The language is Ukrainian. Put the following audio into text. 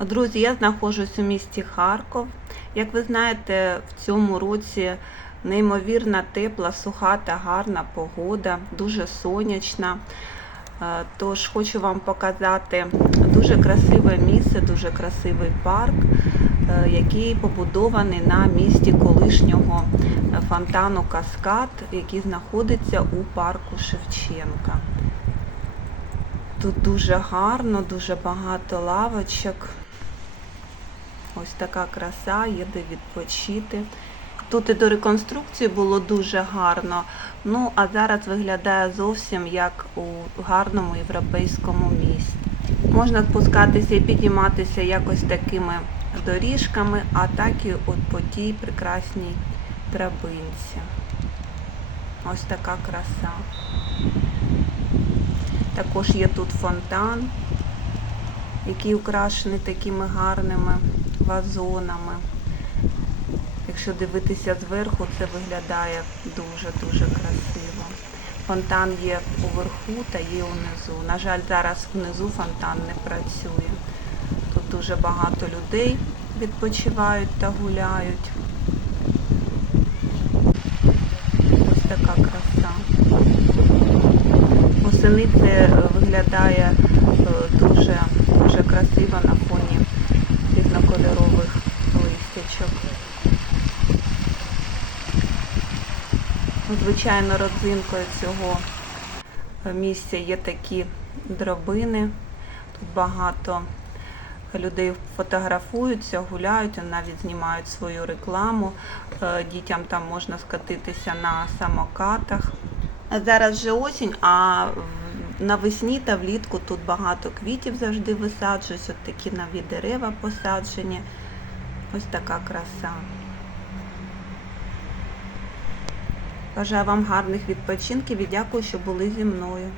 Друзі, я знаходжусь у місті Харков. Як ви знаєте, в цьому році неймовірна тепла, суха та гарна погода, дуже сонячна. Е, Тож хочу вам показати дуже красиве місце, дуже красивий парк, е, який побудований на місці колишнього фонтану Каскад, який знаходиться у парку Шевченка. Тут дуже гарно, дуже багато лавочок. Ось така краса, є де відпочити. Тут і до реконструкції було дуже гарно. Ну, а зараз виглядає зовсім як у гарному європейському місті. Можна спускатися і підніматися якось такими доріжками, а так і от по тій прекрасній драбинці. Ось така краса. Також є тут фонтан, який украшений такими гарними вазонами. Якщо дивитися зверху, це виглядає дуже-дуже красиво. Фонтан є уверху та є унизу. На жаль, зараз внизу фонтан не працює. Тут дуже багато людей відпочивають та гуляють. Ось така краса. Восени це виглядає е, дуже, дуже красиво на фоні Звичайно, родзинкою цього місця є такі драбини. Тут багато людей фотографуються, гуляють, навіть знімають свою рекламу. Е, Дітям там можна скатитися на самокатах. Зараз вже осінь, а навесні та влітку тут багато квітів завжди висаджують. От такі нові дерева посаджені. Ось така краса. Бажаю вам гарних відпочинків і дякую, що були зі мною.